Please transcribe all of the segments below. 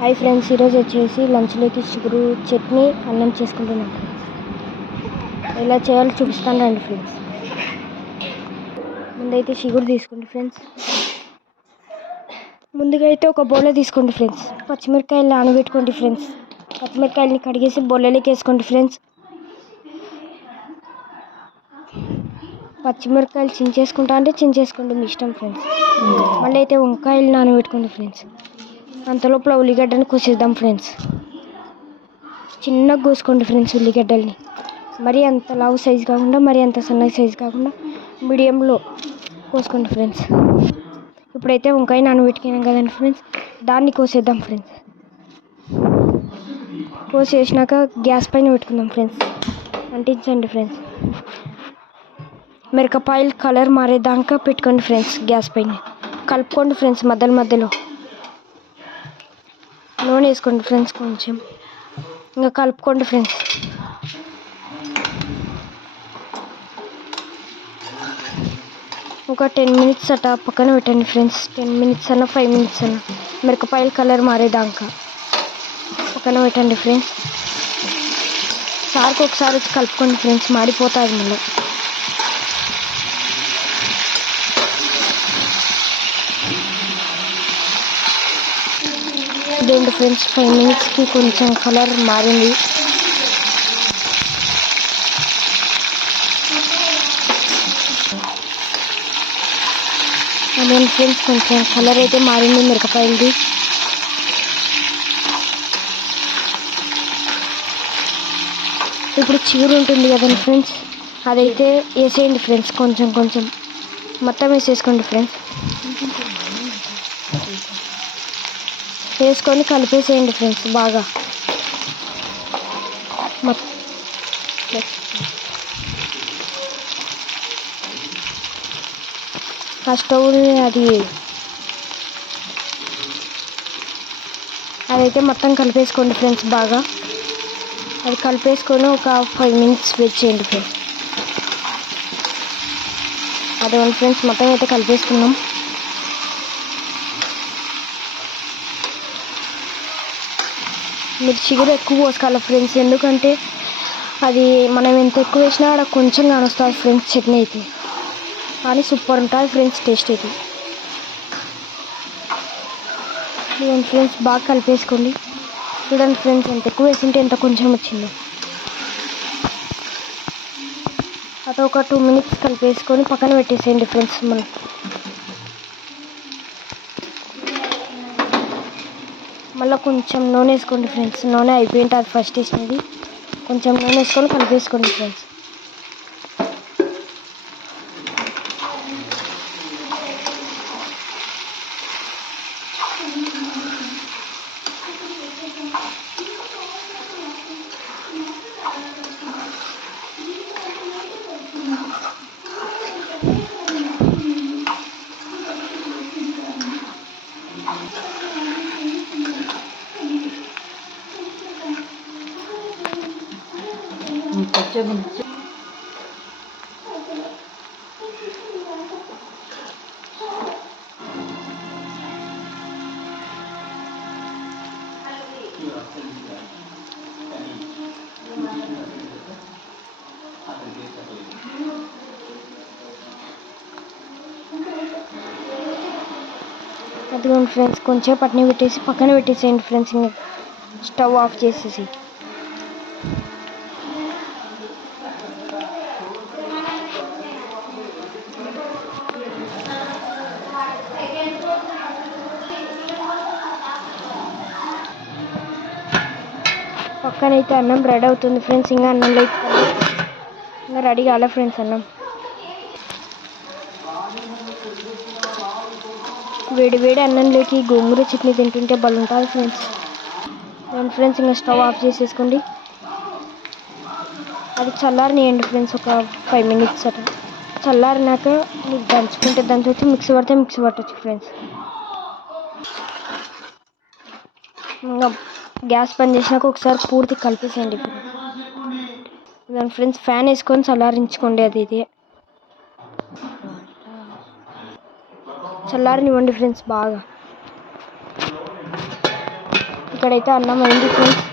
Hi friends, ఈరోజు వచ్చేసి లంచ్లోకి చిగురు చట్నీ అన్నం చేసుకుంటున్నాం. ఎలా చేయాలో చూపిస్తాను రండి ఫ్రెండ్స్. ముందైతే చిగురు తీసుకోండి ఫ్రెండ్స్. ముందుగా అయితే ఒక బౌల్లో తీసుకోండి ఫ్రెండ్స్. పచ్చిమిరకాయలు నానబెట్టుకోండి ఫ్రెండ్స్. పచ్చిమిరకాయలని కడిగేసి బౌల్లోకి వేసుకోండి ఫ్రెండ్స్. పచ్చిమిరకాయలు చించేసుకుంటా అంటే చించేసుకోండి, మీ ఇష్టం ఫ్రెండ్స్. మళ్ళీ అయితే వంకాయలు నానబెట్టుకోండి ఫ్రెండ్స్. అంతలోపల ఉల్లిగడ్డని కోసేద్దాం ఫ్రెండ్స్. చిన్నగా కోసుకోండి ఫ్రెండ్స్ ఉల్లిగడ్డల్ని. మరీ అంత లావు సైజు కాకుండా మరీ అంత సన్న సైజు కాకుండా మీడియంలో కోసుకోండి ఫ్రెండ్స్. ఇప్పుడైతే వంకాయ నానబెట్టుకున్నాం కదండి ఫ్రెండ్స్, దాన్ని కోసేద్దాం ఫ్రెండ్స్. కోసేసినాక గ్యాస్ పైన పెట్టుకుందాం ఫ్రెండ్స్. అంటించండి ఫ్రెండ్స్. మిరపకాయలు కలర్ మారేదాకా పెట్టుకోండి ఫ్రెండ్స్. గ్యాస్ పైన కలుపుకోండి ఫ్రెండ్స్. మధ్యలో నూనె వేసుకోండి ఫ్రెండ్స్. కొంచెం ఇంకా కలుపుకోండి ఫ్రెండ్స్. ఒక 10 మినిట్స్ అట్లా పక్కన పెట్టండి ఫ్రెండ్స్. 10 మినిట్స్ అన్న 5 మినిట్స్ అన్న మిరపకాయలు కలర్ మారేదాకా పక్కన పెట్టండి ఫ్రెండ్స్. సార్కి ఒకసారి వచ్చి కలుపుకోండి ఫ్రెండ్స్, మాడిపోతుంది మళ్ళీ. ఇదేంటి ఫ్రెండ్స్, 5 మినిట్స్కి కొంచెం కలర్ మారింది. అదేంటి ఫ్రెండ్స్, కొంచెం కలర్ అయితే మారింది మిరపకాయలది. ఇప్పుడు చిగురు ఉంటుంది కదండి ఫ్రెండ్స్, అదైతే వేసేయండి ఫ్రెండ్స్. కొంచెం మొత్తం వేసేసుకోండి ఫ్రెండ్స్. వేసుకొని కలిపేసేయండి ఫ్రెండ్స్ బాగా. ఆ స్టవ్ అదైతే మొత్తం కలిపేసుకోండి ఫ్రెండ్స్ బాగా. అది కలిపేసుకొని ఒక 5 మినిట్స్ వెయిట్ చేయండి ఫ్రెండ్స్. అదే ఫ్రెండ్స్, మొత్తం అయితే కలిపేసుకున్నాం. మీరు చిగురు ఎక్కువ పోసుకోవాలి ఫ్రెండ్స్, ఎందుకంటే అది మనం ఎంత ఎక్కువ వేసినా అక్కడ కొంచెం కానొస్తుంది ఫ్రెండ్స్. చట్నీ అయితే కానీ సూపర్ ఉంటుంది ఫ్రెండ్స్, టేస్ట్ అయితే. చూడండి ఫ్రెండ్స్, బాగా కలిపేసుకోండి. చూడండి ఫ్రెండ్స్, ఎంత ఎక్కువ వేసింటే ఎంత కొంచెం వచ్చింది. అది ఒక 2 మినిట్స్ కలిపేసుకొని పక్కన పెట్టేసేయండి ఫ్రెండ్స్. మళ్ళీ కొంచెం నూనె వేసుకోండి ఫ్రెండ్స్. నూనె అయిపోయింది, అది ఫస్ట్ వేసినది. కొంచెం నూనె వేసుకొని కలిపేసుకోండి ఫ్రెండ్స్. అదిగోండి ఫ్రెండ్స్, కొంచెం పట్ని పెట్టేసి పక్కన పెట్టేసేయండి ఫ్రెండ్స్. ఇంకా స్టవ్ ఆఫ్ చేసేసి పక్కనైతే అన్నం రెడీ అవుతుంది ఫ్రెండ్స్. ఇంకా అన్నంలో ఇంకా రెడీ కాలే ఫ్రెండ్స్ అన్నం. వేడి అన్నంలోకి గోంగూర చట్నీ తింటుంటే బాగుంటుంది ఫ్రెండ్స్. ఫ్రెండ్స్, ఇంకా స్టవ్ ఆఫ్ చేసేసుకోండి. అది చల్లారనియండి ఫ్రెండ్స్, ఒక 5 మినిట్స్ అట్లా. చల్లారినాక మీకు దంచుకుంటే దంచవచ్చు, మిక్సీ పట్టవచ్చు ఫ్రెండ్స్. ఇంకా గ్యాస్ బంద్ చేసినాక ఒకసారి పూర్తి కలిపేసేయండి ఫ్రెండ్స్. ఫ్యాన్ వేసుకొని చల్లారించుకోండి. అది ఇది చల్లారనివ్వండి ఫ్రెండ్స్ బాగా. ఇక్కడైతే అన్నం అయింది ఫ్రెండ్స్.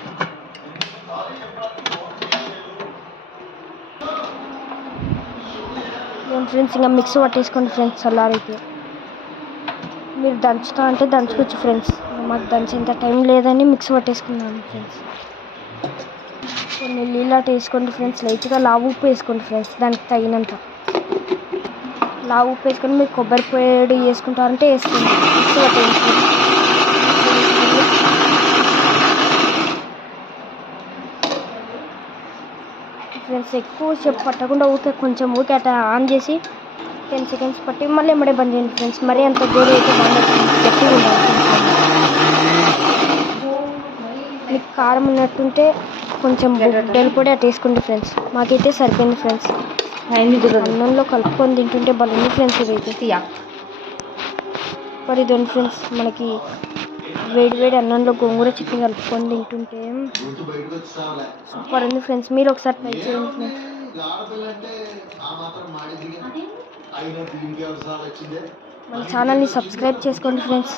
ఫ్రెండ్స్ ఇంకా మిక్సీ పట్టేసుకోండి ఫ్రెండ్స్. చల్లారైతే మీరు దంచుతా అంటే దంచుకోవచ్చు ఫ్రెండ్స్. మాకు దంచేంత టైం లేదని మిక్సీ పట్టేసుకున్నాను ఫ్రెండ్స్. కొన్ని నీళ్ళు వేసుకోండి ఫ్రెండ్స్. లైట్గా లావు ఉప్పు వేసుకోండి ఫ్రెండ్స్, దానికి తగినంత లావు ఉప్పు వేసుకొని మీరు కొబ్బరి పొడి వేసుకుంటారంటే వేసుకోండి. మిక్సీ పట్టేయండి ఫ్రెండ్స్. ఎక్కువ సేపు పట్టకుండా కొంచెం ఊరికే అట్లా ఆన్ చేసి 10 సెకండ్స్ పట్టి మళ్ళీ ఎమ్మడే బంద్ చేయండి ఫ్రెండ్స్. మరీ అంత గోరు అయితే బాగుంటుంది, గట్టిగా ఉండాలి. మీకు కారం ఉన్నట్టుంటే కొంచెం బెల్ పొడి అట్లా వేసుకోండి ఫ్రెండ్స్. మాకైతే సరిపోయింది ఫ్రెండ్స్. అన్నంలో కలుపుకొని తింటుంటే బాగుంది ఫ్రెండ్స్. ఇదైతే మరి ఇదండి ఫ్రెండ్స్, మనకి వేడి అన్నంలో గోంగూర చట్నీ కలుపుకొని తింటుంటే సూపర్ ఉంది ఫ్రెండ్స్. మీరు ఒకసారి ట్రై చేయండి ఫ్రెండ్స్. మన ఛానల్ని సబ్స్క్రైబ్ చేసుకోండి ఫ్రెండ్స్.